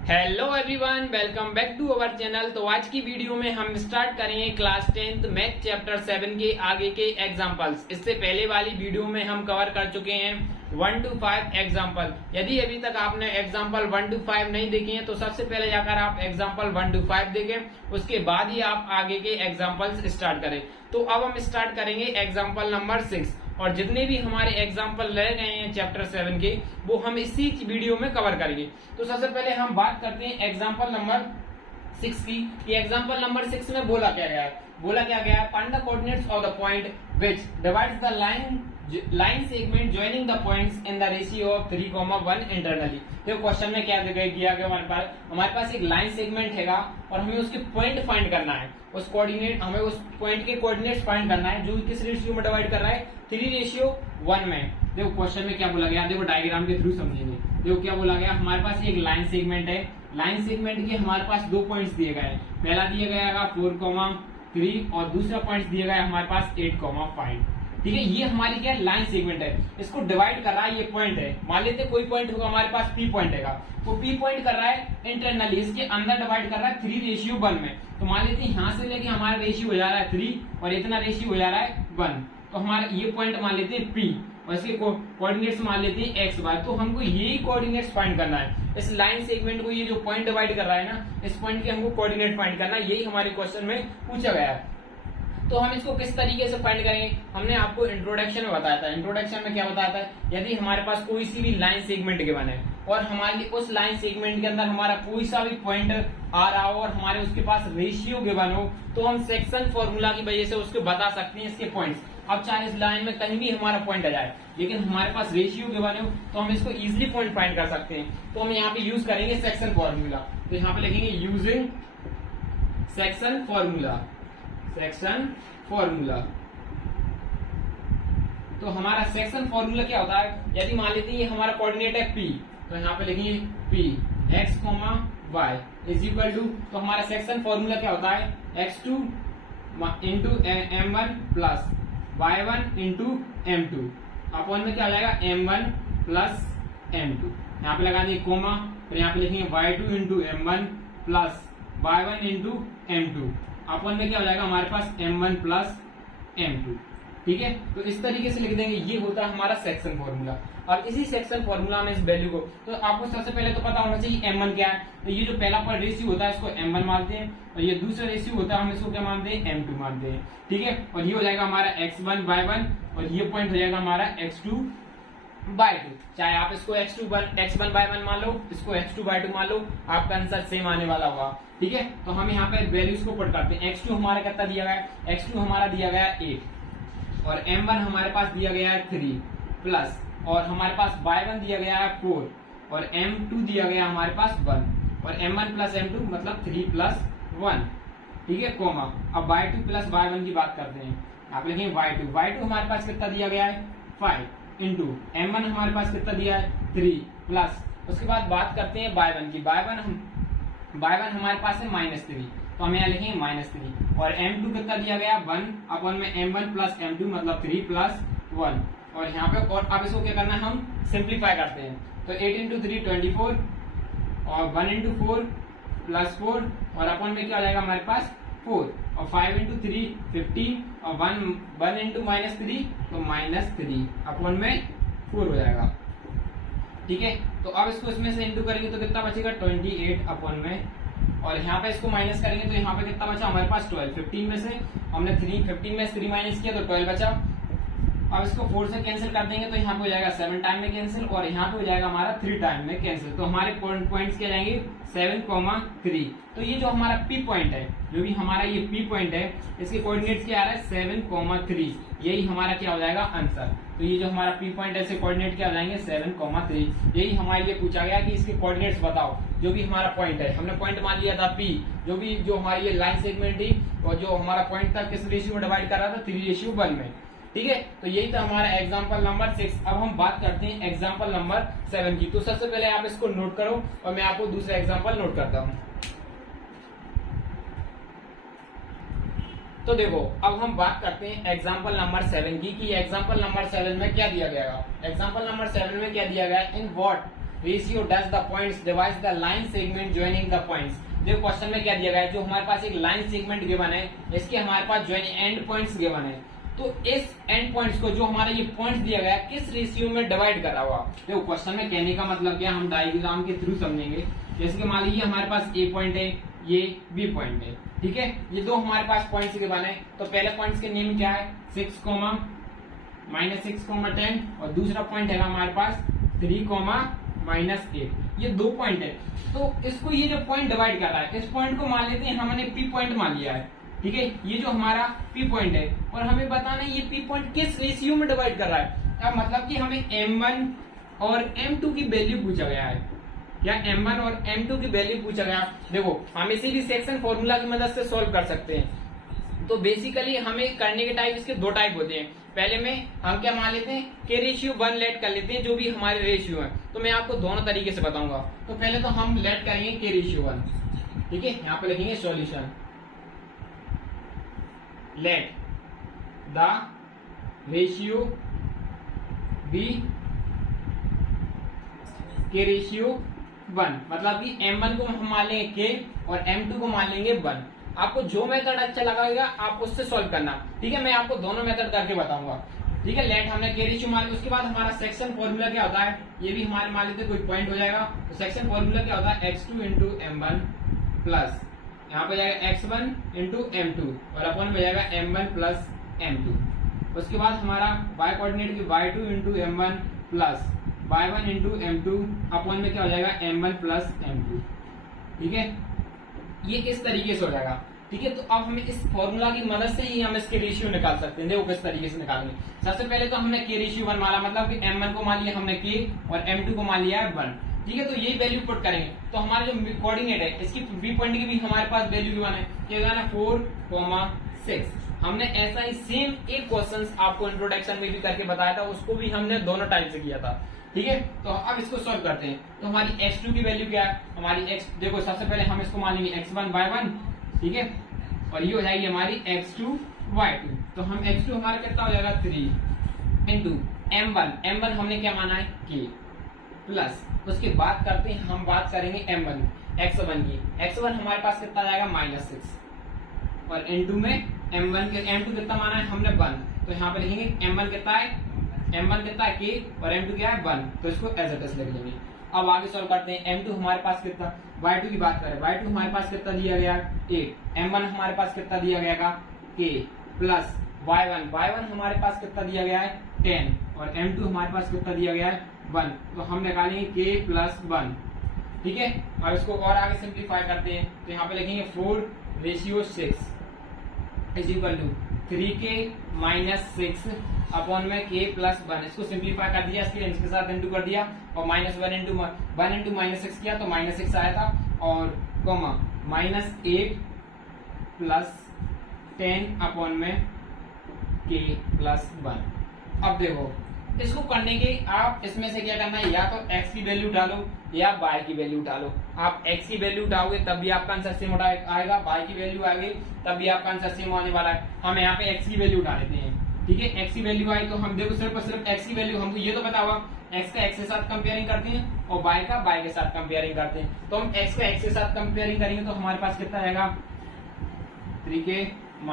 Hello everyone, welcome back to our channel. तो आज की वीडियो में हम स्टार्ट करेंगे क्लास 10th मैथ चैप्टर 7 के आगे के एग्जांपल्स। इससे पहले वाली वीडियो में हम कवर कर चुके हैं 1 to 5 एग्जांपल। यदि अभी तक आपने एग्जांपल 1 to 5 नहीं देखे हैं तो सबसे पहले जाकर आप एग्जांपल 1 to 5 देखें, उसके बाद ही आप आगे के एग्जांपल्स स्टार्ट करें। तो अब हम स्टार्ट करेंगे एग्जांपल नंबर 6 और जितने भी हमारे एग्जाम्पल रह गए हैं चैप्टर 7 के वो हम इसी वीडियो में कवर करेंगे। तो सबसे पहले हम बात करते हैं एग्जाम्पल नंबर 6 की। कि एग्जाम्पल नंबर 6 में बोला क्या गया है, find the coordinates of the point which divides the line segment joining the points in the ratio of 3,1 internally. तो क्वेश्चन में क्या किया गया, हमारे पास एक लाइन सेगमेंट हैगा और हमें उसके पॉइंट फाइंड करना है, हमें उस पॉइंट के कोऑर्डिनेट्स फाइंड करना है जो किस रेशियो में डिवाइड कर रहा है, 3:1 में। देखो क्वेश्चन में क्या बोला गया, देखो डायग्राम के थ्रू समझेंगे। देखो क्या बोला गया, हमारे पास एक लाइन सेगमेंट है, लाइन सेगमेंट के हमारे पास दो पॉइंट्स दिए गए हैं। पहला दिया गया 4,3 और दूसरा पॉइंट दिया गया हमारे पास 8,5। ठीक है, ये हमारी क्या लाइन सेगमेंट है, इसको डिवाइड कर रहा है, ये पॉइंट है। मान लेते कोई पॉइंट होगा हमारे पास, पी पॉइंट है, वो पी पॉइंट कर रहा है इंटरनली, इसके अंदर डिवाइड कर रहा है 3:1 में। तो मान लेते हैं यहाँ से लेके हमारा रेशियो हो जा रहा है 3 और इतना रेशियो हो जा रहा है 1। तो हमारा ये पॉइंट मान लेते हैं पी और इसके कोऑर्डिनेट्स मान लेते हैं एक्स वाई। तो हमको यही कोऑर्डिनेट्स फाइंड करना है, इस लाइन सेगमेंट को, ये जो पॉइंट डिवाइड कर रहा है ना, इस पॉइंट के हमको कोऑर्डिनेट फाइंड करना है। यही हमारे क्वेश्चन में पूछा गया है। तो हम इसको किस तरीके से फाइंड करेंगे, हमने आपको इंट्रोडक्शन में बताया था। इंट्रोडक्शन में क्या बताया था, यदि हमारे पास कोई सी भी लाइन सेगमेंट गिवन है और हमारे उस लाइन सेगमेंट के अंदर हमारा कोई सा भी पॉइंट आ रहा हो और हमारे उसके पास रेशियो गिवन हो, तो हम सेक्शन फॉर्मूला की वजह से उसको बता सकते हैं इसके पॉइंट्स। अब चाहे इस लाइन में कहीं भी हमारा पॉइंट आ जाए, लेकिन हमारे पास रेशियो गिवन हो तो हम इसको इजिली पॉइंट फाइंड कर सकते हैं। तो हम यहाँ पे यूज करेंगे सेक्शन फॉर्मूला। तो यहाँ पे लिखेंगे यूजिंग सेक्शन फॉर्मूला। तो हमारा सेक्शन फॉर्मूला क्या होता है, यदि मान लेते हैं हमारा कोऑर्डिनेट है P, तो यहाँ पे लिखेंगे P x, y is equal to, तो हमारा सेक्शन फॉर्मूला क्या होता है, x2 into m1 plus y1 into m2 upon में क्या हो जाएगा m1 प्लस m2। यहाँ पे लगा दिए कोमा, फिर यहाँ पे लिखेंगे y2 into m1 plus y1 into m2 अपन में क्या हो जाएगा हमारे पास m1 प्लस m2। ठीक है, तो इस तरीके से लिख देंगे। ये होता है हमारा सेक्शन फॉर्मूला। और इसी सेक्शन फॉर्मूला में इस वैल्यू को, तो आपको सबसे पहले तो पता होना चाहिए m1 क्या है। तो ये जो पहला पॉइंट रेशियो होता है इसको m1 मानते हैं और ये दूसरा रेशियो होता है हम इसको क्या मानते हैं, m2 मानते हैं। ठीक है, और ये हो जाएगा हमारा x1 y1 और ये पॉइंट हो जाएगा हमारा x2 y2। चाहे आप इसको x1 y1 मान लो, इसको x2 y2 मान लो, आपका आंसर सेम आने वाला होगा। ठीक है, तो हम यहाँ पे वैल्यूज को पुट करते हैं। x2 हमारा कितना दिया गया है, x2 हमारा दिया गया है 8 और m1 हमारे पास दिया गया है 3 प्लस, और हमारे पास y1 दिया गया है 4 और m2 दिया गया हमारे पास 1 और m1 प्लस m2 मतलब 3 प्लस 1। ठीक है, कोमा। अब y2 प्लस y1 की बात करते हैं। आप लिखेंगे y2 हमारे पास कितना दिया गया है 5 इंटू m1 हमारे पास कितना दिया है 3 प्लस, उसके बाद बात करते हैं y1 की। y1 हमारे पास है -3, तो हम यहाँ लिखेंगे -3 और m2 कितना दिया गया 1 अपन में m1 प्लस m2 मतलब 3 प्लस 1। और यहाँ पे और अब इसको क्या करना है, हम सिंप्लीफाई करते हैं। तो 8 इंटू 3 24 और 1 इंटू 4 प्लस 4 और अपन में क्या हो जाएगा हमारे पास 4 और 5 इंटू 3 15 और 1 इंटू -3 तो -3 अपन में 4 हो जाएगा। ठीक है, तो अब इसको इसमें से इंटू करेंगे तो कितना बचेगा 28 अपन में, और यहाँ पे इसको माइनस करेंगे तो यहाँ पे कितना बचा हमारे पास 12। 15 में से हमने 15 में 3 माइनस किया तो 12 बचा। अब इसको 4 से कैंसिल कर देंगे तो यहाँ पे हो जाएगा 7 टाइम में कैंसिल और यहाँ पे हो जाएगा हमारा 3 टाइम में कैंसिल। तो हमारे पॉइंट्स क्या जाएंगे 7,3। तो ये जो हमारा P पॉइंट है, जो भी हमारा ये P पॉइंट है, इसके कोऑर्डिनेट्स क्या आ रहा है 7,3। यही हमारा क्या हो जाएगा आंसर। तो ये जो हमारा P पॉइंट है इसके कोऑर्डिनेट क्या हो जाएंगे 7,3। यही हमारे लिए पूछा गया कि इसके कोऑर्डिनेट्स बताओ। जो भी हमारा पॉइंट है, हमने पॉइंट मान लिया था P, जो हमारी ये लाइन सेगमेंट थी और जो हमारा पॉइंट था किस रेशियो में डिवाइड कर रहा था 3:1 में। ठीक है, तो यही था हमारा एग्जाम्पल नंबर 6। अब हम बात करते हैं एग्जाम्पल नंबर 7 की। तो सबसे पहले आप इसको नोट करो और मैं आपको दूसरा एग्जाम्पल नोट करता हूं। तो देखो, अब हम बात करते हैं एग्जाम्पल नंबर 7 की, कि एग्जाम्पल नंबर 7 में क्या दिया गया है। एग्जाम्पल नंबर 7 में क्या दिया गया है, in what ratio does the points divide the line segment joining the points. देखो क्वेश्चन में क्या दिया गया है, जो हमारे पास एक लाइन सेगमेंट गिवन है, इसके हमारे पास ज्वाइन एंड पॉइंट्स गिवन है, तो इस एंड पॉइंट्स को जो हमारा ये पॉइंट्स दिया गया है किस रेशियो में डिवाइड करा हुआ। देखो क्वेश्चन में कहने का मतलब क्या, हम डायग्राम के थ्रू समझेंगे। जैसे कि मान लीजिए हमारे पास ए पॉइंट है, ये बी पॉइंट है, ठीक है, ये दो हमारे पास पॉइंट्स के बने। तो पहले पॉइंट्स के नेम क्या है, 6, -6, 10 और दूसरा पॉइंट है हमारे पास 3, -8। ये दो पॉइंट है। तो इसको ये जो पॉइंट डिवाइड कर रहा है, इस पॉइंट को मान लेते हैं हमने पी पॉइंट मान लिया है, ठीक है, ये जो हमारा पी पॉइंट है, और हमें बताना है ये पी पॉइंट किस रेशियो में डिवाइड कर रहा है। अब मतलब कि हमें M1 और M2 की वैल्यू पूछा गया है, या M1 और M2 की वैल्यू पूछा गया। देखो हम इसे भी सेक्शन फॉर्मूला की मदद से सॉल्व कर सकते हैं। तो बेसिकली हमें करने के टाइप इसके दो टाइप होते हैं। पहले में हम क्या मान लेते हैं, के रेशियो 1 लेट कर लेते हैं, जो भी हमारे रेशियो है। तो मैं आपको दोनों तरीके से बताऊंगा। तो पहले तो हम लेट करेंगे के रेशियो 1, ठीक है, यहाँ पे लिखेंगे solution, let the ratio be k ratio 1, मतलब कि M1 को हम मान लेंगे के और M2 को मान लेंगे 1। आपको जो मेथड अच्छा लगाएगा आप उससे सॉल्व करना, ठीक है। मैं आपको दोनों मेथड करके बताऊंगा, ठीक है। लेट हमने के रेशियो मान लिया, उसके बाद हमारा सेक्शन फॉर्मूला क्या होता है, ये भी हमारे मान लेते कोई पॉइंट हो जाएगा। तो सेक्शन फॉर्मूला क्या होता है, x2 इंटू M1 प्लस यहाँ पे जाएगा x1 इंटू M2 और अपन में जाएगा M1 प्लस M2। उसके बाद हमारा y कोऑर्डिनेट की y2 into M1 plus y1 into M2 अपन में क्या हो जाएगा M1 प्लस M2, ठीक है। ये इस तरीके से हो जाएगा, ठीक है। तो अब हमें इस फॉर्मूला की मदद से ही हम इसके रेशियो निकाल सकते हैं। देखो किस तरीके से निकालेंगे। सबसे पहले तो हमने के रेशियो 1 माना, मतलब कि M1 को मान लिया हमने के और M2 को मान लिया है 1, ठीक है। तो यही वैल्यू पुट करेंगे। तो हमारा जो कोऑर्डिनेट है इसकी बी पॉइंट की भी हमारे पास वैल्यू गिवन है, क्या है 4,6। हमने ऐसा ही सेम एक क्वेश्चन आपको इंट्रोडक्शन में भी करके बताया था, उसको भी हमने दोनों टाइप से किया था, ठीक है। तो अब इसको सॉल्व करते हैं। तो हमारी x2 की वैल्यू क्या है, हमारी x, देखो सबसे पहले हम इसको मान लेंगे x1 y1, ठीक है, और ये हो जाएगी हमारी x2 y2। तो हम x2 हमारा कितना हो जाएगा 3 इंटू M1 हमने क्या माना है k प्लस, उसके बाद करते हैं हम बात करेंगे x1 की। x1 हमारे पास कितना जाएगा -6 और n2 में M2 कितना माना है हमने 1। तो यहाँ पे लिखेंगे M1 कितना है k और M2 क्या है 1। तो इसको एज इट इज लिख लेंगे। अब आगे सॉल्व करते हैं। M2 हमारे पास कितना, y2 की बात करें, y2 हमारे पास कितना दिया गया 8, M1 हमारे पास कितना दिया गया k प्लस y1 हमारे पास कितना दिया गया है 10 और M2 हमारे पास कितना दिया गया है 1। तो हम निकालेंगे k प्लस 1, ठीक है। और इसको और आगे सिंप्लीफाई करते हैं। तो यहाँ पे लिखेंगे 4:6 is equal to 3k - 6 upon में k प्लस 1। इसको सिंप्लीफाई कर दिया, इसके साथ इंटू कर दिया और -1 इंटू -6 किया तो -6 आया था, और कॉमा -8 प्लस 10 अपॉन में k प्लस 1। अब देखो इसको करने के आप इसमें से क्या करना है, या तो x की वैल्यू डालो या y की वैल्यू डालो। आप x की वैल्यू उठाओगे तब भी आपका आंसर सेम आएगा, y की वैल्यू आएगी तब भी आपका आंसर सेम आने वाला है। हम यहाँ पे x की वैल्यू उठा लेते हैं, ठीक है। x की वैल्यू आई तो हम देखो सिर्फ और सिर्फ x की वैल्यू, हमको ये तो पता हुआ x का x के साथ कंपेयरिंग करते हैं और y का y के साथ कंपेयरिंग करते हैं। तो हम x का x के साथ कंपेयरिंग करेंगे तो हमारे पास कितना आएगा 3k -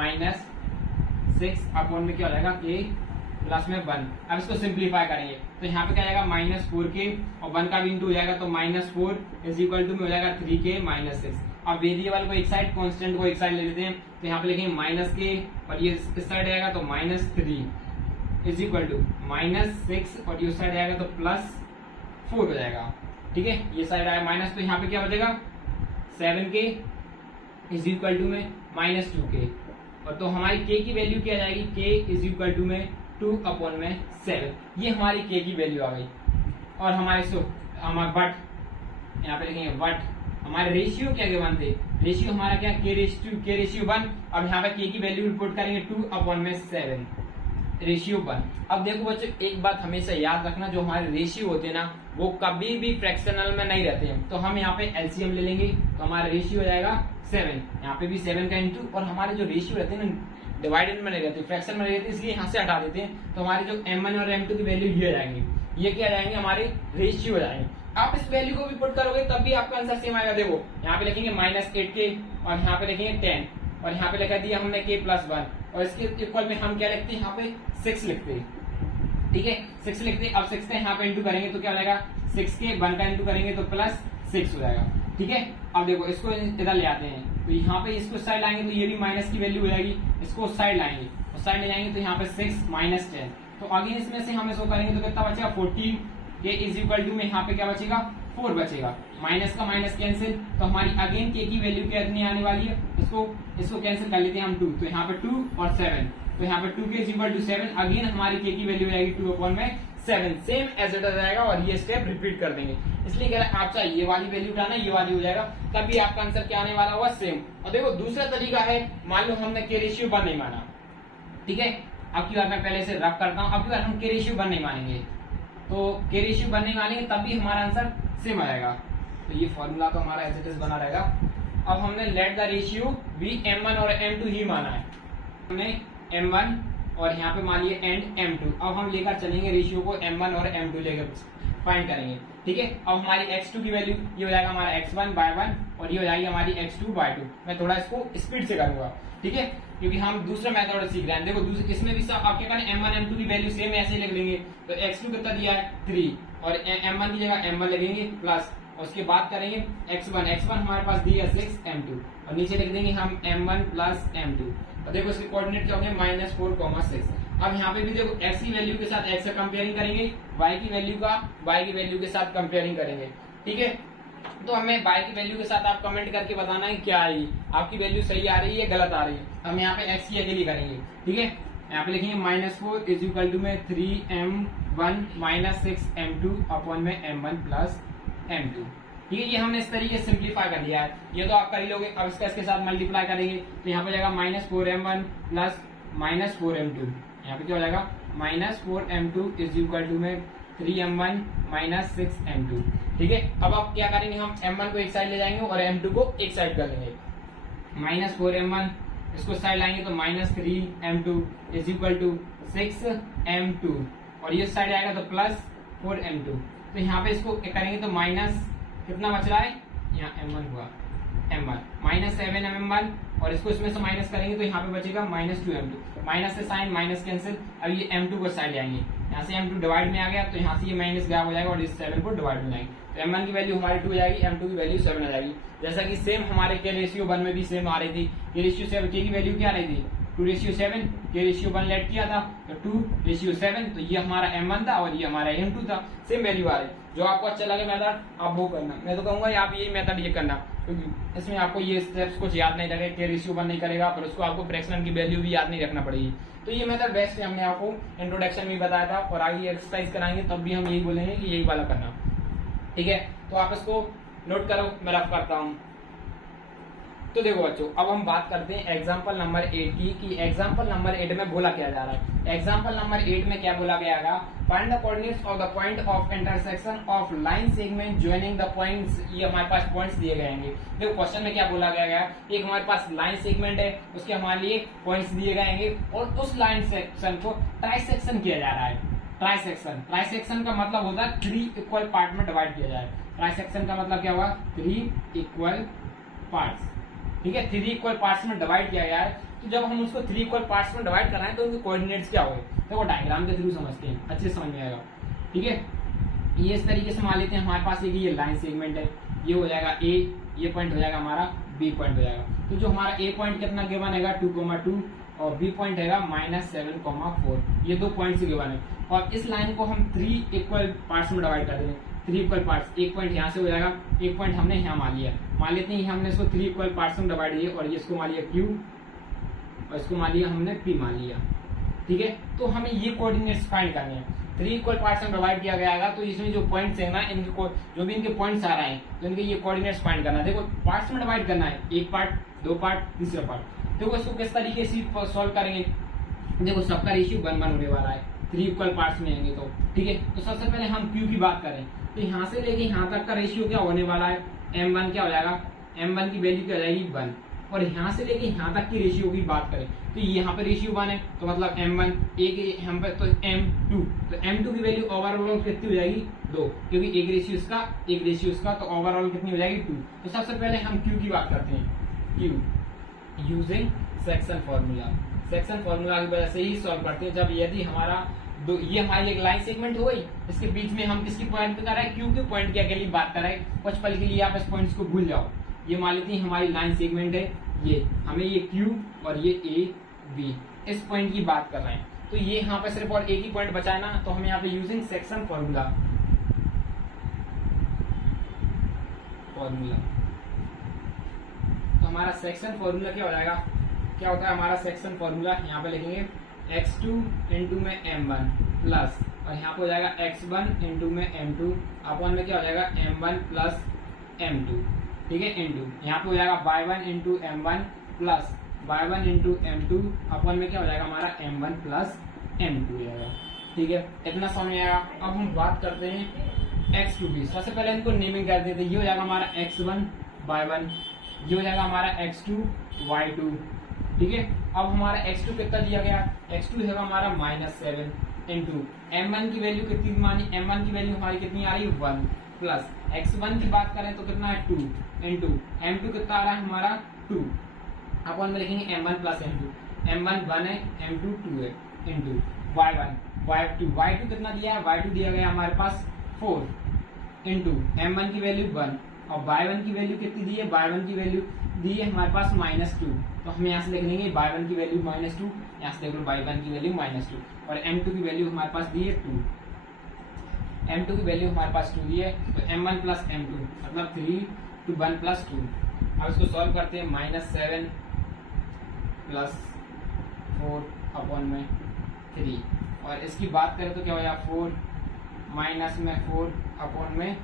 6 अपॉन में क्या हो जाएगा k प्लस में 1। अब इसको सिंप्लीफाई करेंगे तो यहाँ पे क्या आएगा -4k और 1 का भी इंटू हो जाएगा तो -4 इज इक्वल टू में हो जाएगा 3k - 6। अब वेरिएबल को एक साइड, कांस्टेंट को एक साइड ले लेते हैं। तो यहाँ पे लिखेंगे -k और ये इस साइड आएगा तो -3 इज इक्वल टू -6 और ये साइड आएगा तो +4 हो जाएगा, ठीक है। ये साइड आया माइनस, तो यहाँ पे क्या बचेगा 7k इज इक्वल टू में -2k। और तो हमारी k की वैल्यू क्या जाएगी, k इज इक्वल टू में 2 अपॉन में 7। ये हमारी k की वैल्यू आ गई। और हमारे बट यहाँ पे लिखेंगे बट हमारे रेशियो क्या गिवन थे, रेशियो हमारा क्या k रेशियो 1। अब यहाँ पे k की वैल्यू रिपोर्ट करेंगे 2 अपॉन में 7 रेशियो 1। अब देखो बच्चों एक बात हमेशा याद रखना, जो हमारे रेशियो होते हैं ना वो कभी भी फ्रैक्शनल में नहीं रहते हैं। तो हम यहाँ पे एलसीएम ले लेंगे तो हमारा रेशियो हो जाएगा 7, यहाँ पे भी 7 का इंटू, और हमारे जो रेशियो रहते हैं ना डिवाइडेड में नहीं रहते, फ्रैक्शन में नहीं रहते, इसलिए यहाँ से हटा देते हैं। तो हमारे जो M1 और M2 की वैल्यू ये जाएंगे, ये क्या जाएंगे हमारे रेशियो हो जाएंगे। आप इस वैल्यू को भी पुट करोगे तब भी आपका आंसर सेम आएगा। देखो यहाँ पे लिखेंगे -8k और यहाँ पे लिखेंगे 10 और यहाँ पे लिखा दिया हमने k+1 और इसके इक्वल में हम क्या लिखते हैं, यहाँ पे 6 लिखते हैं। ठीक है, 6 लिखते हैं। अब 6 यहाँ पे इंटू करेंगे तो क्या हो जाएगा, 6k 1 का इंटू करेंगे तो +6 हो जाएगा। ठीक है, अब देखो इसको इधर ले आते हैं तो यहाँ पे इसको साइड लाएंगे तो ये भी माइनस की वैल्यू हो जाएगी, इसको साइड लाएंगे और साइड ले जाएंगे तो यहाँ पे 6 - 10 तो अगेन इसमें से हम इसको करेंगे तो कितना बचेगा 14 के इज इक्वल टू में यहाँ पे क्या बचेगा 4 बचेगा, माइनस का माइनस कैंसिल तो हमारी अगेन के की वैल्यू कितनी आने वाली है, इसको कैंसिल कर लेते हैं हम 2 तो यहाँ पे 2 और 7 तो यहाँ पे 2 के इज इक्वल टू 7 अगेन हमारी के की वैल्यू हो जाएगी 2/7 सेम एज इट जाएगा और ये स्टेप रिपीट कर देंगे। इसलिए कह रहा है आप चाहे ये वाली वैल्यू उठाना ये वाली हो जाएगा तभी आपका आंसर क्या आने वाला होगा सेम। और देखो दूसरा तरीका है, मान लो हमने के रेशियो 1 नहीं माना, ठीक है, अब की बार मैं पहले से रफ करता हूँ, अब की बार हम के रेशियो 1 नहीं मानेंगे तो के रेशियो 1 नहीं मानेंगे तब भी हमारा आंसर सेम आएगा। तो ये फॉर्मूला तो हमारा एज इट इज बना रहेगा। अब हमने late the ratio B m1 और m2 ही माना है, हमने m1 और यहाँ पे मान लिए एंड m2। अब हम लेकर चलेंगे रेशियो को m1 और m2 लेकर फाइंड करेंगे। ठीक है, अब हमारी x2 की वैल्यू ये हो जाएगा हमारा x1/1 और ये हो जाएगी हमारी x2/2। मैं थोड़ा इसको स्पीड से करूंगा, ठीक है, क्योंकि हम दूसरा मेथड सीख रहे हैं। देखो इसमें भी सब आप क्या करें, m1 m2 की वैल्यू सेम ऐसे लिख लेंगे तो x2 कितना दिया है 3 और m1 की जगह m1 लिखेंगे प्लस और उसके बाद करेंगे x1 हमारे पास दिया 6 m2 और नीचे लिख देंगे हम m1 + m2 और देखो इसके कोऑर्डिनेट क्या होंगे -4,6। अब यहाँ पे भी देखो x की वैल्यू के साथ x का कंपेयरिंग करेंगे, y की वैल्यू का y की वैल्यू के साथ कंपेयरिंग करेंगे। ठीक है, तो हमें y की वैल्यू के साथ आप कमेंट करके बताना है क्या है आपकी वैल्यू सही आ रही है गलत आ रही है। हम यहाँ पे x की अकेली करेंगे, ठीक है, यहाँ पे लिखेंगे -4 इज इक्वल टू में 3m1 - 6m2 में m1 + m2। ठीक है, ये हमने इस तरीके से सिंप्लीफाई कर दिया है, ये तो आप कर ही लोगे। अब इसके साथ मल्टीप्लाई करेंगे तो यहाँ पे जाएगा -4m1 + -4m2, यहाँ पे क्या हो जाएगा -4m2 इज इक्वल टू में 3m1 - 6m2। ठीक है, अब आप क्या करेंगे, हम m1 को एक साइड ले जाएंगे और m2 को एक साइड कर लेंगे। -4m1 इसको साइड लाएंगे तो -3m2 is equal to 6m2 और ये साइड आएगा तो +4m2। तो यहाँ पे इसको करेंगे तो माइनस कितना बच रहा है, यहाँ m1 हुआ m1 -7m1 और इसको इसमें से माइनस करेंगे तो यहाँ पे बचेगा -2m2। माइनस से साइन माइनस कैंसिल, अब ये m2 को साइड जाएंगे, यहाँ से m2 डिवाइड में आ गया तो यहाँ से ये माइनस गायब हो जाएगा और इस 7 को डिवाइड में जाएंगे तो m1 की वैल्यू हमारी 2 हो जाएगी, m2 की वैल्यू 7 आ जाएगी। जैसा कि सेम हमारे के रेशियो 1 में भी सेम आ रही थी, के रेशियो 7 के की वैल्यू क्या आ रही थी 2:7, के रेशियो 1 लेट किया था तो 2:7 तो ये हमारा m1 था और ये हमारा m2 था, सेम वैल्यू आ रही। जो आपको अच्छा लगे मेथड आप वो करना, मैं तो कहूंगा आप यही मेथड ये करना क्योंकि इसमें आपको ये स्टेप्स कुछ याद नहीं रखे, के रेशियो 1 नहीं करेगा पर उसको आपको फ्रैक्शन की वैल्यू भी याद नहीं रखना पड़ेगी। तो ये मेथड बेस्ट है, हमने आपको इंट्रोडक्शन में बताया था और आगे एक्सरसाइज कराएंगे तब भी हम यही बोलेंगे कि यही वाला करना। ठीक है, तो आप इसको नोट करो, मैं रफ करता हूँ। तो देखो बच्चों, अब हम बात करते हैं एग्जाम्पल नंबर 8 की कि एग्जाम्पल नंबर 8 में बोला क्या जा रहा है। एग्जाम्पल नंबर 8 में क्या बोला गया है, find the coordinates of the point of intersection of line segment joining the points. ये हमारे पास पॉइंट्स दिए गए हैं। देखो क्वेश्चन में क्या बोला गया है, एक हमारे पास लाइन सेगमेंट है, उसके हमारे लिए पॉइंट्स दिए गए हैं और उस लाइन सेक्शन को ट्राइसेक्शन किया जा रहा है। ट्राइसेक्शन का मतलब होता है 3 इक्वल पार्ट में डिवाइड किया जाए। ट्राइसेक्शन का मतलब क्या हुआ, 3 इक्वल पार्ट्स। ठीक है, 3 इक्वल पार्ट्स में डिवाइड किया गया है। तो जब हम उसको 3 इक्वल पार्ट्स में डिवाइड कराएं तो उनके कोऑर्डिनेट्स क्या होंगे, तो वो डायग्राम के थ्रू समझते हैं, अच्छे समझ में आएगा। ठीक है, ये इस तरीके से मान लेते हैं हमारे पास ये लाइन सेगमेंट है, ये हो जाएगा A, ये पॉइंट हो जाएगा हमारा B पॉइंट हो जाएगा। तो जो हमारा A पॉइंट कितना गिवन है 2,2 और B पॉइंट है -7,4, ये 2 पॉइंट गिवन है। और इस लाइन को हम 3 इक्वल पार्ट्स में डिवाइड कर देंगे। 3 इक्वल पार्ट्स, एक पॉइंट यहाँ से हो जाएगा, एक पॉइंट हमने यहाँ मान लिया, मान लेते हैं हमने इसको 3 इक्वल पार्ट्स में डिवाइड किया और ये इसको मान लिया Q और इसको मान लिया हमने P मान लिया। ठीक है, तो हमें ये कोऑर्डिनेट्स फाइंड करने हैं। 3 इक्वल पार्ट्स में डिवाइड किया गया है तो इसमें जो पॉइंट्स है ना, इनके जो भी इनके पॉइंट्स आ रहे हैं तो इनके ये कोऑर्डिनेट्स फाइंड करना है। देखो पार्ट्स में डिवाइड करना है, एक पार्ट, 2 पार्ट, तीसरा पार्ट। देखो इसको किस तरीके से सॉल्व करेंगे, देखो सबका रेशियो 1:1 होने वाला है, 3 इक्वल पार्ट्स में आएंगे तो। ठीक है, तो सबसे पहले हम Q की बात करें तो यहाँ से लेके यहाँ तक का रेशियो क्या होने वाला है, m1 क्या हो जाएगा, m1 की वैल्यू क्या हो जाएगी 1 और यहाँ से लेके यहाँ तक की रेशियो की बात करें तो यहाँ पे रेशियो 1 है तो मतलब m1, एक यहाँ पे तो m2, तो m2 की वैल्यू ओवरऑल कितनी हो जाएगी 2, क्योंकि एक रेशियो उसका, तो ओवरऑल कितनी हो जाएगी 2। तो सबसे पहले हम क्यू की बात करते हैं। Q using section formula, section formula की वजह से ही सॉल्व करते हैं। जब यदि हमारा ये हमारी एक लाइन सेगमेंट हो गई, इसके बीच में हम किसकी पॉइंट कर रहे हैं, क्यू के पॉइंट की अकेली बात कर रहे हैं। कुछ पल के लिए आप इस पॉइंट्स को भूल जाओ। ये मान लेते हैं हमारी लाइन सेगमेंट है, ये हमें ये क्यू और ये ए बी इस पॉइंट की बात कर रहे हैं। तो ये यहाँ पे सिर्फ और एक ही पॉइंट बचा है ना, तो हम यहाँ पे यूजिंग सेक्शन फॉर्मूला तो हमारा सेक्शन फॉर्मूला क्या हो जाएगा, क्या होता है हमारा सेक्शन फॉर्मूला, यहाँ पे लिखेंगे x2 इंटू में m1 प्लस, और यहाँ पे हो जाएगा x1 इंटू में m2 अपन में क्या हो जाएगा m1 प्लस m2, ठीक है, इंटू यहाँ पे हो जाएगा y1 into m1 plus y1 into m2 अपन में क्या हो जाएगा हमारा m1 प्लस m2 हो जाएगा, ठीक है। इतना समझ में आएगा। अब हम बात करते हैं x2 की। सबसे पहले इनको नेमिंग कर देते हैं। ये हो जाएगा हमारा x1 y1, ये हो जाएगा हमारा x2 y2, ठीक है। अब हमारा x2 कितना दिया गया, x2 है हमारा -7 इंटू m1 की वैल्यू कितनी मानी, m1 की वैल्यू हमारी कितनी आ रही है 1 प्लस x1 की बात करें तो कितना है 2 इंटू m2 कितना आ रहा है हमारा 2, अपन में लिखेंगे m1 प्लस m2, m1 1 है m2 2 है इंटू y2 कितना दिया है, y2 दिया गया हमारे पास 4 इंटू m1 की वैल्यू 1 और y1 की वैल्यू कितनी दी है, y1 की वैल्यू दी है हमारे पास -2, तो हम यहाँ से लिख लेंगे y1 की वैल्यू -2, यहाँ से देख लो y1 की वैल्यू -2 और m2 की वैल्यू हमारे पास दी है 2, m2 की वैल्यू हमारे पास 2 दी है, तो m1 प्लस m2 मतलब 3 to 1 प्लस 2। अब इसको सॉल्व करते हैं, -7 प्लस 4 अपॉन में 3, और इसकी बात करें तो क्या हो जाएगा 4 माइनस में 4 अपॉन में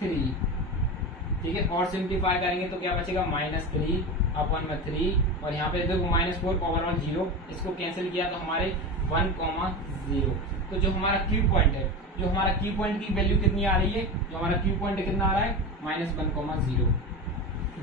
3, ठीक है। और सिंप्लीफाई करेंगे तो क्या बचेगा -3 अपॉन में 3, और यहाँ पे देखो -4 ओवरऑल 0, इसको कैंसिल किया तो हमारे 1,0। तो जो हमारा क्यू पॉइंट है, जो हमारा क्यू पॉइंट की वैल्यू कितनी आ रही है, जो हमारा क्यू पॉइंट कितना आ रहा है -1,0।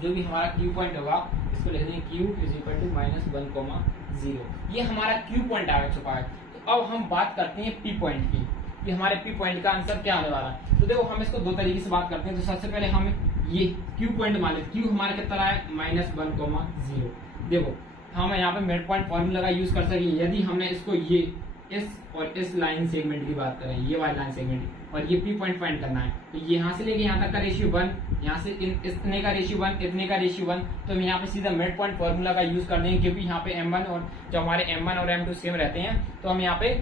जो भी हमारा क्यू पॉइंट होगा इसको लिख देंगे क्यू इज इक्वल टू -1,0। ये हमारा क्यू पॉइंट आ चुका है। तो अब हम बात करते हैं पी पॉइंट की, कि हमारे पी पॉइंट का आंसर क्या होने वाला है। तो देखो हम इसको दो तरीके से बात करते हैं। तो सबसे पहले हम ये क्यू पॉइंट मान लेते, क्यू हमारा कितना है -1,0। देखो हम यहाँ पे मिड पॉइंट फॉर्मूला का यूज कर सकते, यदि हमने इसको ये इस और इस लाइन सेगमेंट की बात करें, ये वाली लाइन सेगमेंट और ये पी पॉइंट फाइंड करना है, तो ये यहाँ से लेके यहाँ तक का रेशियो 1, यहाँ से इतने का रेशियो 1, इतने का रेशियो 1, तो हम यहाँ पे सीधा मिड पॉइंट फॉर्मूला का यूज कर देंगे, क्योंकि यहाँ पे m1 और जो हमारे m1 और m2 सेम रहते हैं, तो हम यहाँ पे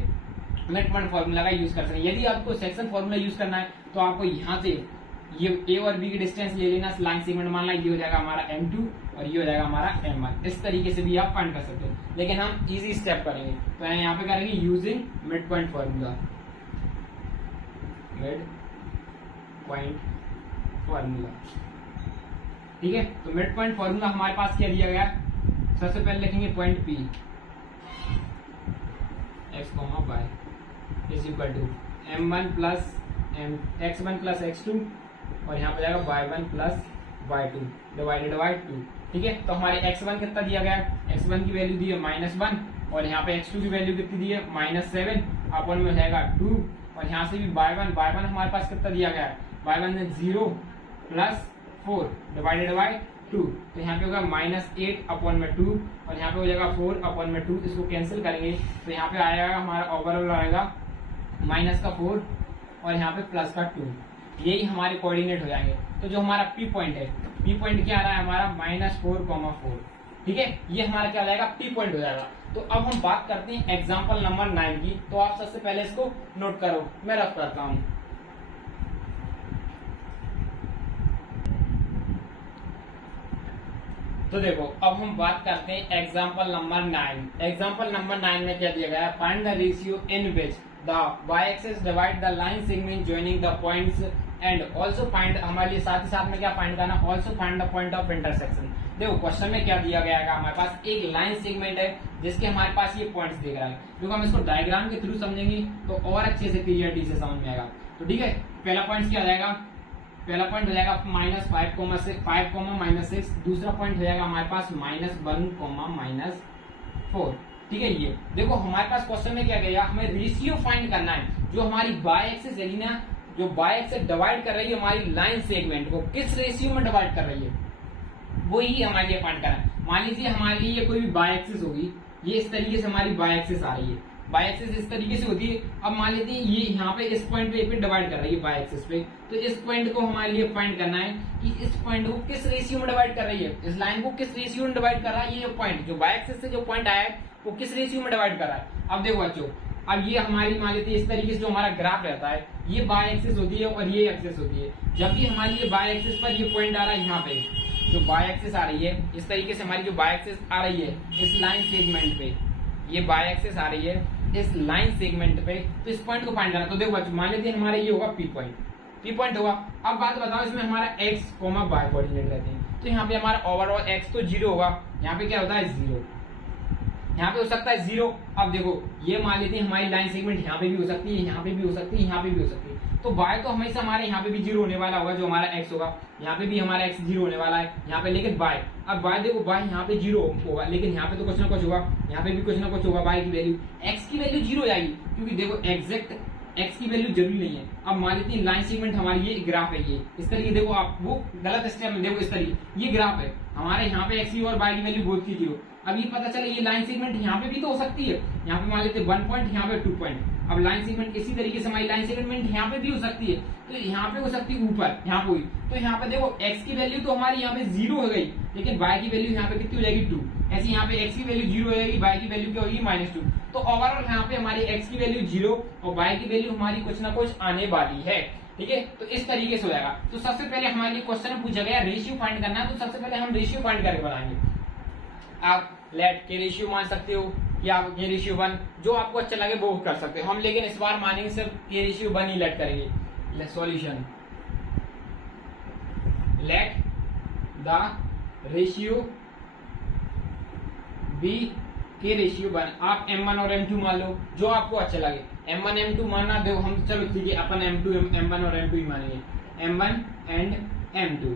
मिड पॉइंट फॉर्मूला का यूज कर सकते हैं। यदि आपको सेक्शन फॉर्मूला यूज करना है तो आपको यहाँ से ये ए और बी की डिस्टेंस ले लेना, लाइन सेगमेंट मानना, ये हो जाएगा हमारा m2 और ये हो जाएगा हमारा m1। इस तरीके से भी आप फाइंड कर सकते हैं, लेकिन हम इजी स्टेप करेंगे। तो यहाँ पे करेंगे using mid point formula, mid point formula, ठीक है। तो मिड पॉइंट फॉर्मूला हमारे पास क्या दिया गया है, सबसे पहले लिखेंगे point P x, y is equal to m1 plus x1 plus x2 और यहाँ पे जाएगा y1 plus y2 divided by 2, ठीक है। तो हमारे x1 कितना दिया गया है, x1 की वैल्यू दी है -1 और यहाँ पे x2 की वैल्यू कितनी दी है -7 अपन में हो जाएगा 2, और यहाँ से भी y1 हमारे पास कितना दिया गया है, y1 में 0 प्लस 4 डिवाइडेड बाई 2, तो यहाँ पे होगा -8 अपॉन में 2 और यहाँ पे हो जाएगा 4 अपॉन में 2, इसको कैंसिल करेंगे तो यहाँ पे आएगा हमारा ओवरऑल आएगा -4 और यहाँ पे +2, यही हमारे कोऑर्डिनेट हो जाएंगे। तो जो हमारा पी पॉइंट है, पी पॉइंट क्या आ रहा है हमारा -4,4, ठीक है, ये हमारा क्या हो जाएगा पी पॉइंट हो जाएगा। तो अब हम बात करते हैं एग्जाम्पल नंबर 9 की। तो आप सबसे पहले इसको नोट करो, मैं रफ करता हूँ। तो देखो अब हम बात करते हैं एग्जाम्पल नंबर 9। एग्जाम्पल नंबर 9 में क्या दिया गया है, find the ratio in which the y-axis divide the line segment joining the points and also find, हमारे लिए साथ ही साथ में क्या फाइंड करना, also find the point of intersection। देखो क्वेश्चन में क्या दिया गया है, हमारे पास एक लाइन सेगमेंट है जिसके हमारे पास ये पॉइंट्स दिख रहा है, क्योंकि हम इसको डायग्राम के थ्रू समझेंगे तो और अच्छे से क्लियरिटी से समझ में आएगा। तो ठीक है, पहला पॉइंट क्या हो जाएगा, पहला पॉइंट हो जाएगा -5,-6, दूसरा पॉइंट हो जाएगा हमारे पास -1,-4, ठीक है। ये देखो हमारे पास क्वेश्चन में क्या गया, हमें रेशियो फाइंड करना है, जो हमारी y एक्सिस है ना जो बाय एक्सिस डिवाइड कर रही है हमारी लाइन सेगमेंट को, किस रेशियो में डिवाइड कर रही है, वो ही हमारे लिए फाइंड करना है। मान लीजिए हमारे लिए कोई भी बाय एक्सिस होगी, ये इस तरीके से हमारी बाय एक्सिस आ रही है, बाय एक्सिस इस तरीके से होती है। अब मान लीजिए ये यहाँ पे इस पॉइंट पे डिवाइड कर रही है बाय एक्सिस पे, तो इस पॉइंट को हमारे लिए फाइंड करना है कि इस पॉइंट को किस रेशियो में डिवाइड कर रही है, इस लाइन को किस रेशियो में डिवाइड कर रहा है। ये पॉइंट जो बाय एक्सिस से जो पॉइंट आया है वो किस रेशियो में डिवाइड कर रहा है। अब देखो बच्चों, अब ये हमारी मान लीजिए इस तरीके से जो हमारा ग्राफ रहता है, ये बाय एक्सिस होती है और ये एक्सिस होती है। जब भी हमारी ये बाय एक्सिस पर ये पॉइंट आ रहा है, यहाँ पे जो बाय एक्सिस आ रही है, इस तरीके से हमारी जो बाय एक्सिस आ रही है इस लाइन सेगमेंट पे, ये बाय एक्सिस आ रही है इस लाइन सेगमेंट पे, तो इस पॉइंट को फाइंड करना। तो देखो बच्चों, मान लीजिए हमारा ये होगा पी पॉइंट होगा। अब बात बताओ, इसमें हमारा एक्स कोमा वाई कोऑर्डिनेट रहते हैं, तो यहाँ पे हमारा ओवरऑल एक्स तो 0 होगा, यहाँ पे क्या होता है 0, यहाँ पे हो सकता है 0। अब देखो ये मान लेते हैं हमारी लाइन सेगमेंट यहाँ पे भी हो सकती है, यहाँ पे भी हो सकती है, यहाँ पे भी हो सकती है। तो y तो हमेशा हमारे यहाँ पे भी 0 होने वाला होगा, जो हमारा x होगा, यहाँ पे भी हमारा x 0 होने वाला है यहाँ पे। लेकिन y, अब y देखो y यहाँ पे 0 होगा, लेकिन यहाँ पे तो कुछ ना कुछ होगा, यहाँ पे भी कुछ ना कुछ होगा। y की वैल्यू, x की वैल्यू 0 हो जाएगी, क्योंकि देखो एग्जैक्ट x की वैल्यू जरूरी नहीं है। अब मान लेते हैं लाइन सेगमेंट हमारी ये ग्राफ है, ये इस तरीके देखो, आप वो गलत स्टेप में देखो, इस तरीके ये ग्राफ है हमारे, यहाँ पे x की और y की वैल्यू बोथ की 0। अब ये पता चला ये लाइन सेगमेंट यहाँ पे भी तो हो सकती है, यहाँ पे मान लेते 1 पॉइंट, यहाँ पे 2 पॉइंट। अब लाइन सेगमेंट इसी तरीके से हमारी लाइन सेगमेंट यहाँ पे भी हो सकती है, तो यहाँ पे हो सकती है ऊपर, यहाँ पे हुई। तो यहाँ पे देखो x की वैल्यू तो हमारी यहाँ पे 0 हो गई, लेकिन y की वैल्यू यहाँ पे कितनी हो जाएगी 2। ऐसे यहाँ पे x की वैल्यू 0 हो जाएगी, y की वैल्यू क्या होगी -2। तो ओवरऑल यहाँ पे हमारी x की वैल्यू 0 और y की वैल्यू हमारी कुछ ना कुछ आने वाली है, ठीक है। तो इस तरीके से हो जाएगा। तो सबसे पहले हमारे लिए क्वेश्चन पूछा गया रेशियो फाइंड करना है, तो सबसे पहले हम रेशियो फाइंड करके बनाएंगे। आप लेट के रेशियो मान सकते हो या के रेशियो 1, जो आपको अच्छा लगे वो कर सकते हो हम, लेकिन इस बार मानेंगे सिर्फ के रेशियो 1 ही लेट करेंगे। Solution let the ratio be k ratio 1। आप m1 और m2 मान लो, जो आपको अच्छा लगे। m1 m2 मानना देखो हम, चलो ठीक है अपन m1 और m2 ही मानेंगे, m1 एंड m2,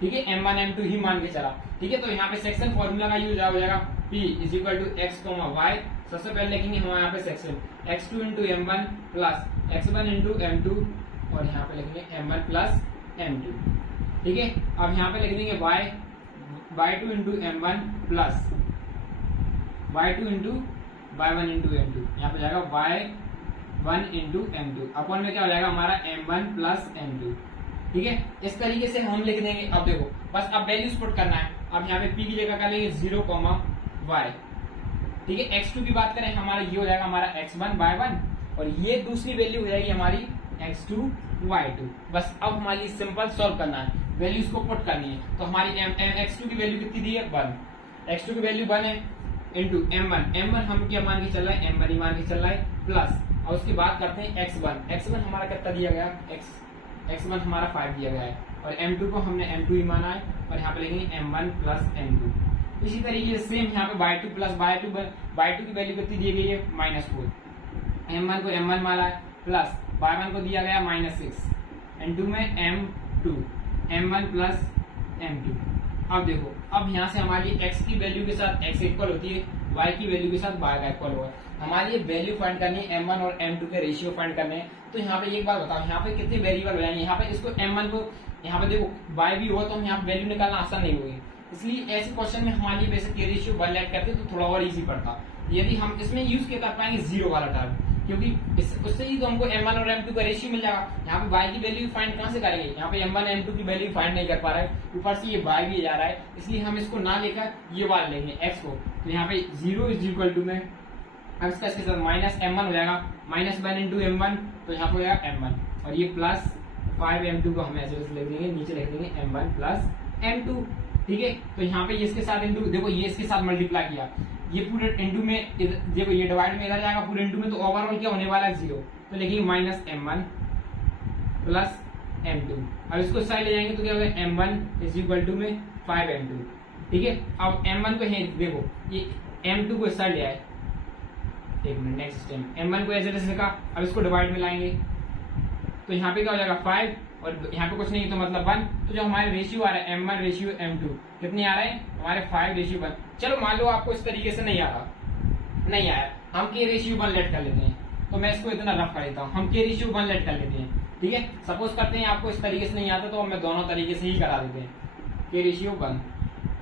ठीक है, m1 m2 ही मान के चला, ठीक है। तो यहाँ पे सेक्शन फॉर्मूला का यूज हो जाएगा p = x, y। सबसे पहले लिखेंगे हम यहाँ पे section x2 × m1 plus x1 × m2, और यहाँ पे लिखेंगे m1 प्लस m2, ठीक है। अब यहाँ पे लिख देंगे y2 × m1 plus y2 × y1 × m2, यहाँ पे जाएगा y1 × m2 अपन में क्या हो जाएगा हमारा m1 प्लस m2, ठीक है। इस तरीके से हम लिख देंगे। अब देखो बस अब वैल्यूज पुट करना है। अब यहाँ पे p की जगह कर लेंगे 0, y, ठीक है। x2 की बात करें हमारा ये हो जाएगा हमारा x1 y1, और ये दूसरी वैल्यू हो जाएगी हमारी x2 y2। बस अब हमारी सिंपल सॉल्व करना है, वैल्यूज को पुट करनी है। तो हमारी x2 की वैल्यू कितनी दी है 1, x2 की वैल्यू 1 है, इंटू m1 हम क्या मान के चल रहा है, m1 ही मान के चल रहा है, प्लस और उसकी बात करते हैं x1 हमारा कितना दिया गया, x1 हमारा 5 दिया गया है, और m2 को हमने m2 ही माना है, और यहाँ पे लिखेंगे m1 प्लस m2। इसी तरीके से सेम यहाँ पे y2 प्लस y2 की वैल्यू कितनी दी गई है -4, m1 को m1 माना है, प्लस y1 को दिया गया -6, m2 में m2, m1 प्लस m2। अब देखो अब यहाँ से हमारी x की वैल्यू के साथ x इक्वल होती है, y की वैल्यू के साथ y का इक्वल होगा। हमारी वैल्यू फाइंड करनी है, m1 और m2 के रेशियो फाइंड करने हैं। तो यहाँ पे एक बात बताओ, यहाँ पे कितने वेरिएबल हो जाएंगे, यहाँ पे इसको m1 को यहाँ पे देखो y भी हुआ तो हम यहाँ पे वैल्यू निकालना आसान नहीं होगी, इसलिए ऐसे क्वेश्चन में हमारी वैसे के रेशियो 1 लेट करते तो थोड़ा और इजी पड़ता। यदि हम इसमें यूज कर पाएंगे 0 वाला टर्म, क्योंकि उससे ही तो हमको m1 और m2 का रेशियो मिल जाएगा। यहाँ पे y की वैल्यू फाइंड कहाँ से करेंगे, यहाँ पे m1 m2 की वैल्यू फाइंड नहीं कर पा रहा है, ऊपर से ये y भी जा रहा है, इसलिए हम इसको ना लेकर ये वाला लेंगे x को। तो यहाँ पे 0 = में अब इसका इसके साथ -m1 हो जाएगा, -1 × m1, तो यहाँ पे हो जाएगा m1, और ये प्लस 5 m2 को हम ऐसे लिख देंगे, नीचे लिख देंगे m1 प्लस m2, ठीक है। तो यहाँ पे ये इसके साथ इंटू, देखो ये इसके साथ मल्टीप्लाई किया, ये पूरे इंटू में देखो ये डिवाइड में इधर जाएगा पूरे इंटू में, तो ओवरऑल क्या होने वाला है 0, तो लिखेंगे -m1 प्लस m2। अब इसको साइड ले जाएंगे तो क्या होगा m1 = में 5m2, ठीक है। अब m1 को देखो ये m2 को इस साइड ले आए, एक मिनट, नेक्स्ट स्टेप m1 को ऐसे लिखा, अब इसको डिवाइड में लाएंगे तो यहाँ पे क्या हो जाएगा 5, और यहाँ पे कुछ नहीं तो मतलब 1। तो जो हमारे रेशियो आ रहा है m1 रेशियो m2 कितने आ रहे हैं हमारे 5:1। चलो मान लो आपको इस तरीके से नहीं आ रहा, हम के रेशियो 1 लेट कर लेते हैं, तो मैं इसको इतना रफ कर देता हूँ, हम के रेशियो 1 लेट कर लेते हैं, ठीक है। सपोज करते हैं आपको इस तरीके से नहीं आता तो मैं दोनों तरीके से ही करा देते हैं। के रेशियो 1,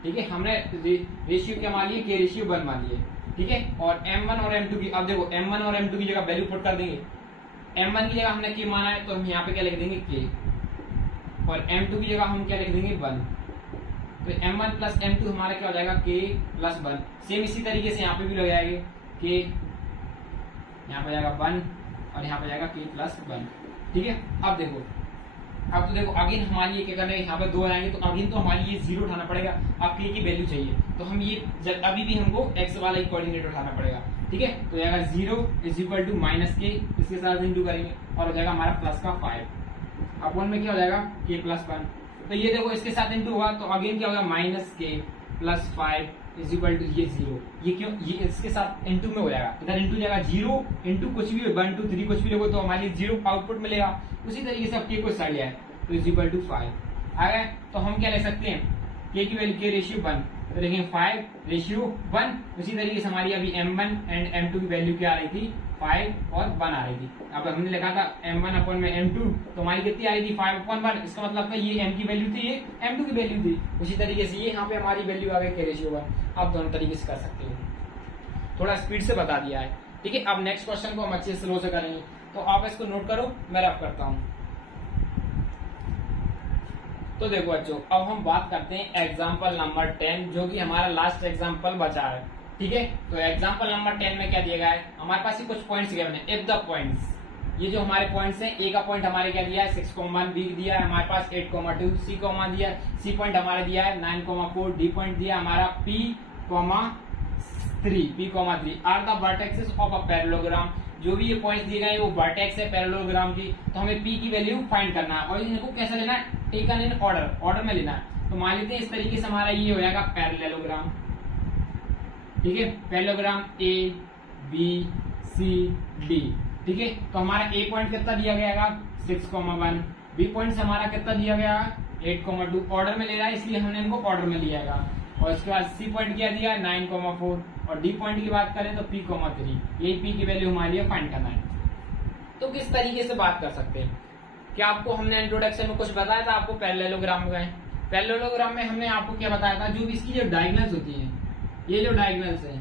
ठीक है, हमने रेशियो क्या मान लिए, के रेशियो 1 मान लिए, ठीक है। और M1 और M2 की, अब देखो M1 और M2 की जगह वैल्यू पुट कर देंगे। M1 की जगह हमने के माना है तो हम यहाँ पे क्या लिख देंगे के, और M2 की जगह हम क्या लिख देंगे 1। तो M1 प्लस M2 हमारा क्या हो जाएगा, के प्लस 1। सेम इसी तरीके से यहाँ पे भी लग जाएंगे, के यहाँ पे जाएगा 1 और यहाँ पे जाएगा के प्लस 1, ठीक है। अब देखो, अब तो देखो अगेन हमारी ये क्या करना है, यहाँ पे 2 आएंगे तो अगेन तो हमारी ये 0 उठाना पड़ेगा। अब के की वैल्यू चाहिए तो हम ये अभी भी हमको x वाला ही कोऑर्डिनेट उठाना पड़ेगा, ठीक है। तो जाएगा 0 इज इक्वल टू माइनस के, इसके साथ इंटू करेंगे और हो जाएगा हमारा प्लस का 5 अपॉन में क्या हो जाएगा के प्लस 1। तो ये देखो इसके साथ इंटू हुआ तो अगेन क्या होगा माइनस के प्लस 5 इज इक्वल टू ये 0। ये क्यों, ये इसके साथ इंटू में हो जाएगा, इधर इंटू जाएगा 0 इंटू कुछ भी 1 2 3 कुछ भी देखो तो हमारे 0 आउटपुट मिलेगा। उसी तरीके से अब के को साइड लिया है तो इज इक्वल टू 5 आ गया। तो हम क्या ले सकते हैं, के की वैल्यू के रेशियो 1 तो देखेंगे 5 रेशियो 1। उसी तरीके से हमारी अभी M1 एंड M2 की वैल्यू क्या आ रही थी, 5 और 1 आ रही थी। अब हमने लिखा था M1 अपॉन में M2 तो हमारी कितनी आ रही थी 5 अपॉन 1। इसका मतलब था ये M की वैल्यू थी, ये M2 की वैल्यू थी। उसी तरीके से ये यहाँ पे हमारी वैल्यू आ गई के रेशियो 1। आप दोनों तरीके से कर सकते हो, थोड़ा स्पीड से बता दिया है, ठीक है। अब नेक्स्ट क्वेश्चन को हम अच्छे स्लो से करेंगे तो आप इसको नोट करो, मैं रफ करता हूँ। तो देखो बच्चों, अब हम बात करते हैं एग्जाम्पल नंबर 10 जो कि हमारा लास्ट एग्जाम्पल बचा है, ठीक है। तो एग्जाम्पल नंबर 10 में क्या दिया गया है, हमारे पास ही कुछ पॉइंट्स गिवन है। इफ द पॉइंट्स, ये जो हमारे पॉइंट्स हैं, ए का पॉइंट हमारे क्या दिया है 6,1, बी दिया है हमारे पास 8,2, सी कॉमा दिया है, सी पॉइंट हमारे दिया है 9,4, डी पॉइंट दिया हमारा P,3 are the vertexes of a parallelogram. जो भी ये पॉइंट्स दिए गए वो वर्टेक्स है पैरेललोग्राम की, तो हमें P की वैल्यू फाइंड करना है और इनको कैसा लेना है, टेकन इन ऑर्डर में लेना है। तो मान लेते हैं इस तरीके से हमारा ये हो जाएगा पैरेललोग्राम, ठीक है। Parallelogram A B C D, ठीक है। तो हमारा A पॉइंट कितना दिया गया 6,1, B पॉइंट हमारा कितना दिया गया 8,2, ऑर्डर में ले रहा है इसलिए हमने इनको ऑर्डर में लिया है। और इसके बाद सी पॉइंट क्या दिया 9,4 और डी पॉइंट की बात करें तो P,3, यही P की वैल्यू हमारे लिए फाइंड करना है। तो किस तरीके से बात कर सकते हैं, क्या आपको हमने इंट्रोडक्शन में कुछ बताया था आपको पैरेललोग्राम में। पैरेललोग्राम में हमने आपको क्या बताया था, जो भी इसकी जो डायगोनल्स होती है, ये जो डायगोनल्स है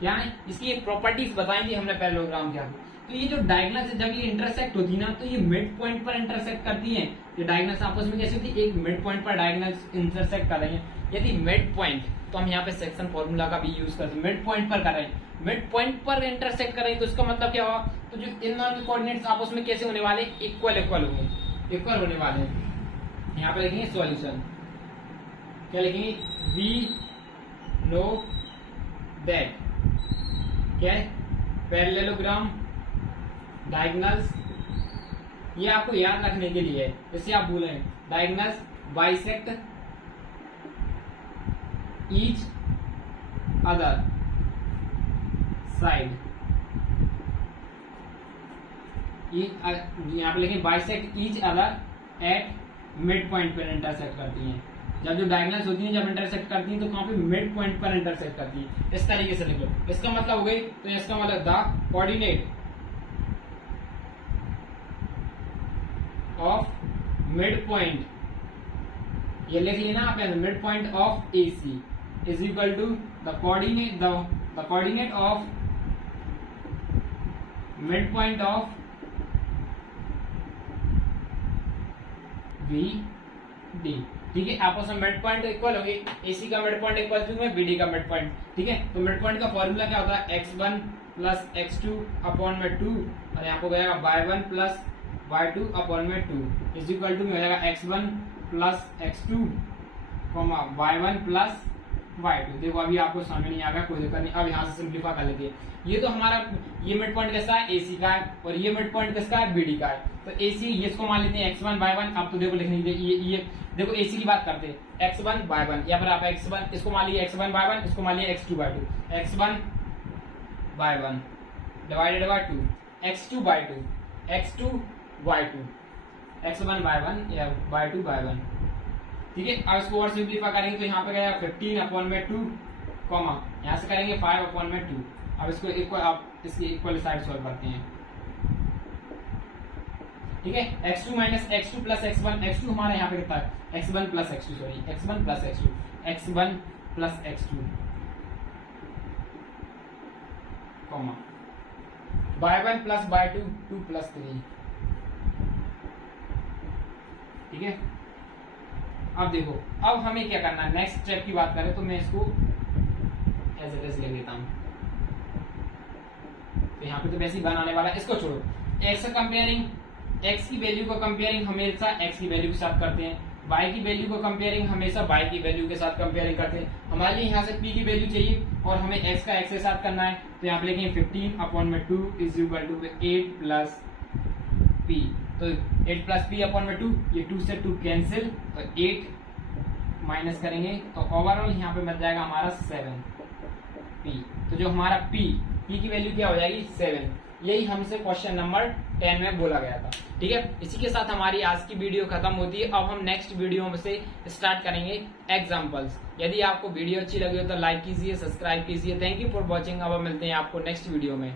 क्या है, इसकी एक प्रॉपर्टीज बताई थी हमने पैरेललोग्राम क्या। तो ये जो डायगोनल्स है जब ये इंटरसेक्ट होती है ना तो ये मिड पॉइंट पर इंटरसेक्ट करती है। ये डायगोनल्स आपस में कैसी होती है, एक मिड पॉइंट पर डायगोनल्स इंटरसेक्ट कर रही है। यदि मिड पॉइंट, तो हम यहाँ पे सेक्शन फॉर्मूला का भी यूज करते हैं, मिड पॉइंट पर कर रहे हैं, मिड पॉइंट पर इंटरसेक्ट कर रहे हैं तो इसका मतलब क्या होगा, तो जो इन दोनों के कोऑर्डिनेट्स आपस में कैसे होने वाले, इक्वल होंगे, इक्वल होने वाले हैं। यहाँ पे लिखेंगे सॉल्यूशन, क्या लिखेंगे, वी नो दैट क्या है पैरेललोग्राम डायगोनल्स, ये आपको याद रखने के लिए है, इससे आप भूलें, diagonals bisect each other side, यहाँ पे लिखें bisect each other at mid point पर इंटरसेक्ट करती हैं। जब जो डायगोनल्स होती हैं जब इंटरसेक्ट करती हैं तो कहाँ पे मिड पॉइंट पर इंटरसेक्ट करती है। इस तरीके से लिख लो, इसका मतलब हो गई, तो इसका मतलब the coordinate of mid point, ये लिख लेना आप, mid point of AC is equal to the coordinate of mid point of VD, ठीक है। आपस में मिड पॉइंट इक्वल होगी, AC का मिड पॉइंट इक्वल टू में BD का मिड पॉइंट, ठीक है। तो मिड पॉइंट का फॉर्मूला क्या होता है, x1 प्लस x2 अपॉन में 2 और यहाँ पे हो जाएगा y1 प्लस y2 अपॉन में 2 इज इक्वल टू में हो जाएगा x1 plus x2 y1 plus y2। देखो अभी आपको समझ नहीं आ गया, कोई दिक्कत नहीं। अब यहाँ से सिंप्लीफाई कर लेते हैं। ये तो हमारा ये मिड पॉइंट किसका है, AC का है, और ये मिड पॉइंट किसका है, BD का है। तो AC ये इसको मान लेते हैं x1 y1। अब तो देखो लिखने ये देखो AC की बात करते हैं, x1 y1, या फिर आप x1 इसको मान लीजिए x1 y1, इसको मान लीजिए x2 y2, x1 y1 divided by 2, x2 y2, x2 y2, x1 y1 या y2 y1, ठीक है। अब इसको और सिंप्लीफाई करेंगे तो यहाँ पे गया 15 अपॉन में 2, कॉमा यहाँ से करेंगे 5 अपॉन में 2। अब इसको इक्वल, आप इसकी इक्वल साइड सॉल्व करते हैं ठीक है, x2 minus x2 plus x1, x2 हमारा यहाँ पे कितना है, x1 plus x2, sorry x1 plus x2, x1 plus x2 comma y1 plus y2 2 plus 3, ठीक है। अब देखो, अब हमें क्या करना है, नेक्स्ट स्टेप की बात करें तो मैं इसको एज इट इज लिख देता हूं। तो यहाँ पे तो वैसे ही बनाने वाला है, इसको छोड़ो। एक्स कंपेयरिंग, एक्स की वैल्यू को कंपेयरिंग हमेशा एक्स की वैल्यू के साथ करते हैं, वाई की वैल्यू को कंपेयरिंग हमेशा वाई की वैल्यू के साथ कंपेयरिंग करते हैं। हमारे लिए यहाँ से पी की वैल्यू चाहिए और हमें एक्स का एक्स के साथ करना है, तो यहाँ पे लिखेंगे 15/2 is equal to 8 plus P. तो 8 प्लस पी अपॉन में 2, ये 2 से 2 कैंसिल, तो 8 माइनस करेंगे तो ओवरऑल यहाँ पे बच जाएगा हमारा 7 पी। तो जो हमारा पी की वैल्यू क्या हो जाएगी 7। यही हमसे क्वेश्चन नंबर 10 में बोला गया था, ठीक है। इसी के साथ हमारी आज की वीडियो खत्म होती है। अब हम नेक्स्ट वीडियो में से स्टार्ट करेंगे एग्जाम्पल्स। यदि आपको वीडियो अच्छी लगी हो तो लाइक कीजिए, सब्सक्राइब कीजिए। Thank you for watching. अब मिलते हैं आपको नेक्स्ट वीडियो में।